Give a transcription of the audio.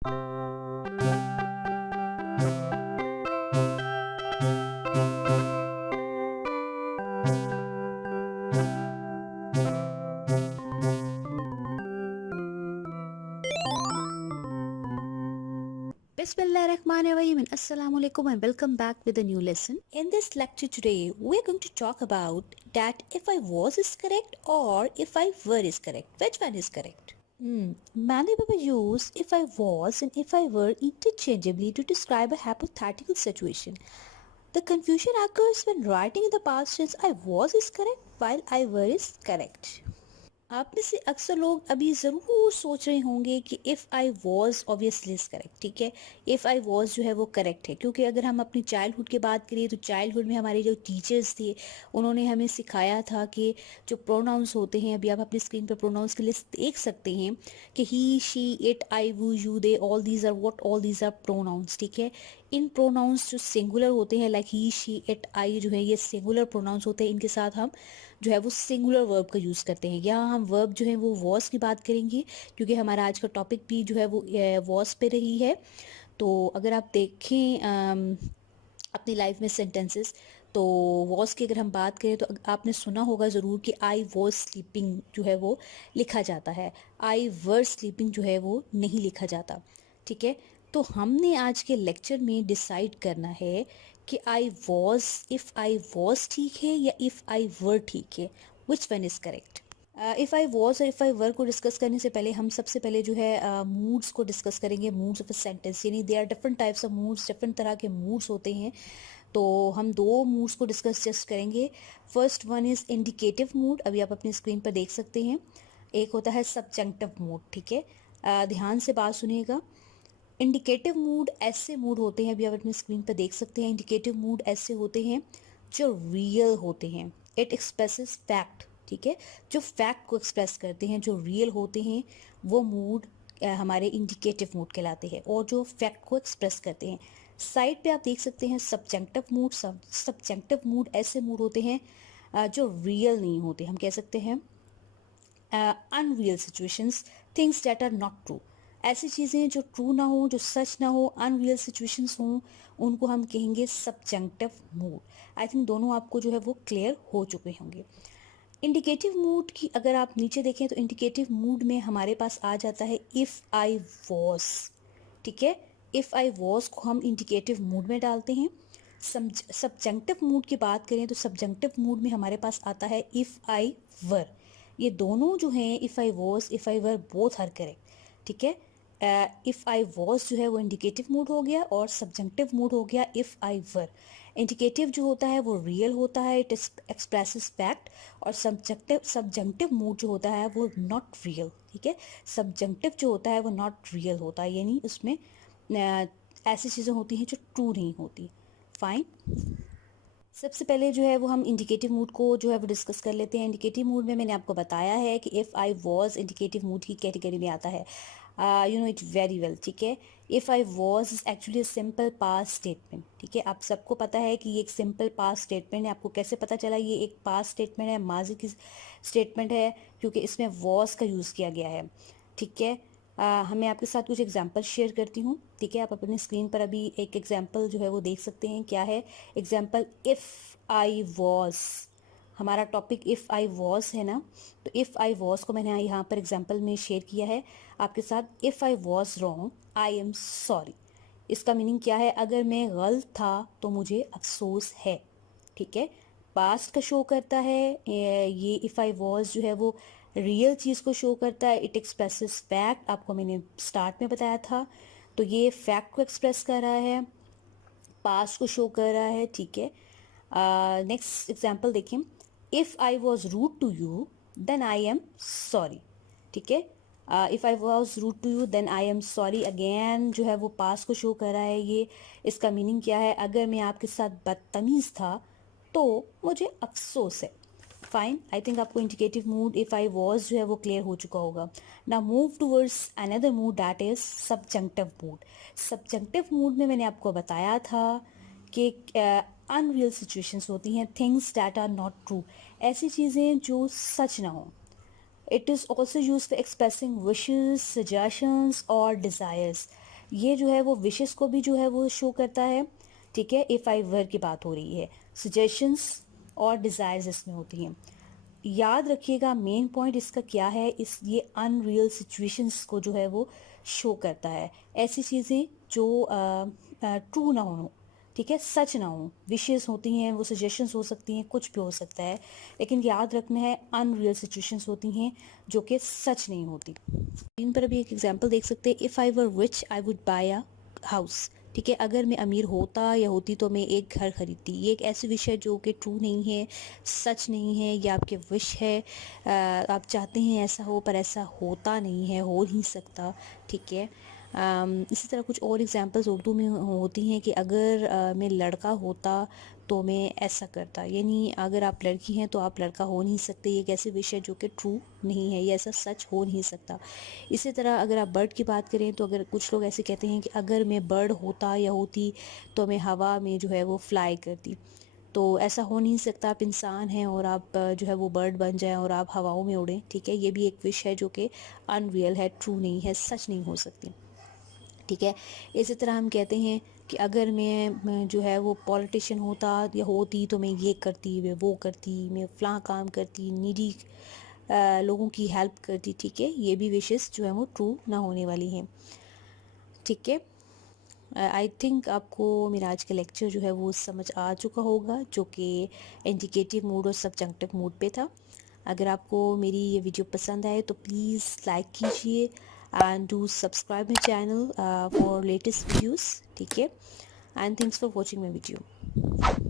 Bismillahirrahmanirrahim and Assalamu alaikum and welcome back with a new lesson. In this lecture today, we're going to talk about that if I was is correct or if I were is correct. Which one is correct? Many people use if I was and if I were interchangeably to describe a hypothetical situation. The confusion occurs when writing in the past tense I was is correct while I were is correct. आप में से अक्सर लोग अभी ज़रूर सोच रहे होंगे कि if I was obviously is correct, ठीक है। इफ़ आई वॉज जो है वो करेक्ट है, क्योंकि अगर हम अपनी चाइल्डहुड की बात करें तो चाइल्डहुड में हमारे जो टीचर्स थे उन्होंने हमें सिखाया था कि जो प्रोनाउंस होते हैं, अभी आप अपनी स्क्रीन पर प्रोनाउंस की लिस्ट देख सकते हैं कि he, she, it, I, we, you, they, all these are what, all these are pronouns, ठीक है। इन प्रोनाउंस जो सिंगुलर होते हैं like he, she, it, I जो है ये सिंगुलर प्रोनाउंस होते हैं, इनके साथ हम जो है वो सिंगुलर वर्ब का यूज़ करते हैं। यहाँ हम वर्ब जो है वो वॉस की बात करेंगे क्योंकि हमारा आज का टॉपिक भी जो है वो वॉस पे रही है। तो अगर आप देखें अपनी लाइफ में सेंटेंसेस, तो वॉस की अगर हम बात करें तो आपने सुना होगा ज़रूर कि आई वॉज स्लीपिंग जो है वो लिखा जाता है, आई वर स्लीपिंग जो है वो नहीं लिखा जाता, ठीक है। तो हमने आज के लेक्चर में डिसाइड करना है कि आई वॉज, इफ़ आई वॉज ठीक है या इफ़ आई वर ठीक है, which one is correct. If I was और इफ़ आई वर को डिस्कस करने से पहले हम सबसे पहले जो है मूड्स को डिस्कस करेंगे, मूड्स ऑफ अ सेंटेंस, यानी they are different types of moods, different तरह के मूड्स होते हैं। तो हम दो मूड्स को डिस्कस जस्ट करेंगे। First one is indicative mood, अभी आप अपनी स्क्रीन पर देख सकते हैं। एक होता है सब्जेक्टिव मूड, ठीक है। ध्यान से बात सुनिएगा। इंडिकेटिव मूड ऐसे मूड होते हैं, अभी आप अपनी स्क्रीन पर देख सकते हैं। इंडिकेटिव मूड ऐसे होते हैं जो रियल होते हैं, इट एक्सप्रेसेस फैक्ट, ठीक है। जो फैक्ट को एक्सप्रेस करते हैं, जो रियल होते हैं, वो मूड हमारे इंडिकेटिव मूड कहलाते हैं, और जो फैक्ट को एक्सप्रेस करते हैं। साइड पे आप देख सकते हैं सब्जेक्टिव मूड। सब्जेक्टिव मूड ऐसे मूड होते हैं जो रियल नहीं होते, हम कह सकते हैं unreal situations, things that are not true. ऐसी चीज़ें जो ट्रू ना हो, जो सच ना हो, अनरियल सिचुएशंस हों, उनको हम कहेंगे सब्जेक्टिव मूड। आई थिंक दोनों आपको जो है वो क्लियर हो चुके होंगे। इंडिकेटिव मूड की अगर आप नीचे देखें तो इंडिकेटिव मूड में हमारे पास आ जाता है इफ़ आई वॉज, ठीक है। इफ़ आई वॉज को हम इंडिकेटिव मूड में डालते हैं। सब्जेक्टिव मूड की बात करें तो सब्जेक्टिव मूड में हमारे पास आता है इफ़ आई वर। ये दोनों जो हैं if I was, if I were, both are correct, ठीक है। इफ़ आई वॉज जो है वो इंडिकेटिव मूड हो गया और सब्जेक्टिव मूड हो गया इफ़ आई वर। इंडिकेटिव जो होता है वो रियल होता है, इट एक्सप्रेसेस फैक्ट, और सब्जेक्टिव मूड जो होता है वो नॉट रियल, ठीक है। सब्जेक्टिव जो होता है वो नॉट रियल होता है, यानी उसमें ऐसी चीज़ें होती हैं जो ट्रू नहीं होती। फाइन, सबसे पहले जो है वो हम इंडिकेटिव मूड को जो है वो डिस्कस कर लेते हैं। इंडिकेटिव मूड में मैंने आपको बताया है कि if I was indicative mood की कैटेगरी में आता है। You know it very well, ठीक है। If I was is actually simple past statement, ठीक है। आप सबको पता है कि ये एक सिंपल पास्ट स्टेटमेंट है। आपको कैसे पता चला ये एक पास्ट स्टेटमेंट है, माजी की स्टेटमेंट है? क्योंकि इसमें वॉज का यूज़ किया गया है, ठीक है। मैं आपके साथ कुछ एग्जांपल शेयर करती हूँ, ठीक है। आप अपने स्क्रीन पर अभी एक एग्जांपल जो है वो देख सकते हैं। क्या है एग्जांपल? इफ़ आई वॉज, हमारा टॉपिक इफ़ आई वॉज है ना, तो इफ़ आई वॉज को मैंने यहाँ पर एग्जांपल में शेयर किया है आपके साथ। If I was wrong I am sorry. इसका मीनिंग क्या है? अगर मैं गलत था तो मुझे अफसोस है, ठीक है। पास्ट का शो करता है ये इफ़ आई वॉज जो है वो रियल चीज़ को शो करता है, इट एक्सप्रेसेस फैक्ट, आपको मैंने स्टार्ट में बताया था। तो ये फैक्ट को एक्सप्रेस कर रहा है, पास्ट को शो कर रहा है, ठीक है। नेक्स्ट एग्जांपल देखें। If I was rude to you then I am sorry, ठीक है। If I was rude to you then I am sorry, again जो है वो पास्ट को शो कर रहा है ये। इसका मीनिंग क्या है? अगर मैं आपके साथ बदतमीज़ था तो मुझे अफसोस है। फाइन, आई थिंक आपको indicative mood if I was जो है वो क्लियर हो चुका होगा। ना move towards another mood that is subjective mood. Subjective mood में मैंने आपको बताया था कि अनरियल सिचुएशंस होती हैं, things that are not true, ऐसी चीज़ें जो सच ना हो। It is also use for expressing wishes, suggestions और डिज़ायर्स। ये जो है वो विशेस को भी जो है वो शो करता है, ठीक है, इफ़ आई वर की बात हो रही है। सजेशंस और डिज़ायर्स इसमें होती हैं। याद रखिएगा मेन पॉइंट इसका क्या है, इस ये अनरियल सिचुएशंस को जो है वो शो करता है, ऐसी चीज़ें जो ट्रू ना हो, ठीक है, सच ना हो। विशेस होती हैं, वो सजेशंस हो सकती हैं, कुछ भी हो सकता है, लेकिन याद रखना है अनरियल सिचुएशंस होती हैं जो कि सच नहीं होती। स्क्रीन पर अभी एक एग्जांपल देख सकते हैं, if I were rich I would buy a house, ठीक है, अगर मैं अमीर होता या होती तो मैं एक घर खरीदती। ये एक ऐसी विश है जो कि ट्रू नहीं है, सच नहीं है, ये आपके विश है, आप चाहते हैं ऐसा हो पर ऐसा होता नहीं है, हो नहीं सकता, ठीक है। इसी तरह कुछ और एग्जांपल्स उर्दू में होती हैं कि अगर मैं लड़का होता तो मैं ऐसा करता, यानी अगर आप लड़की हैं तो आप लड़का हो नहीं सकते। ये एक ऐसी विश है जो कि ट्रू नहीं है, ये ऐसा सच हो नहीं सकता। इसी तरह अगर आप बर्ड की बात करें तो अगर कुछ लोग ऐसे कहते हैं कि अगर मैं बर्ड होता या होती तो मैं हवा में जो है वो फ्लाई करती, तो ऐसा हो नहीं सकता। आप इंसान हैं और आप जो है वो बर्ड बन जाएं और आप हवाओं में उड़ें, ठीक है, ये भी एक विश है जो कि अनरियल है, ट्रू नहीं है, सच नहीं हो सकती, ठीक है। इसी तरह हम कहते हैं कि अगर मैं जो है वो पॉलिटिशियन होता या होती तो मैं ये करती, मैं वो करती, मैं फ़लाँ काम करती, नीडी लोगों की हेल्प करती, ठीक है, ये भी विशेस जो है वो ट्रू ना होने वाली हैं, ठीक है। आई थिंक आपको मेरा आज का लेक्चर जो है वो समझ आ चुका होगा, जो कि इंडिकेटिव मूड और सब्जंक्टिव मूड पे था। अगर आपको मेरी ये वीडियो पसंद आए तो प्लीज़ लाइक कीजिए and do subscribe my channel for latest videos, ठीक है, and thanks for watching my video.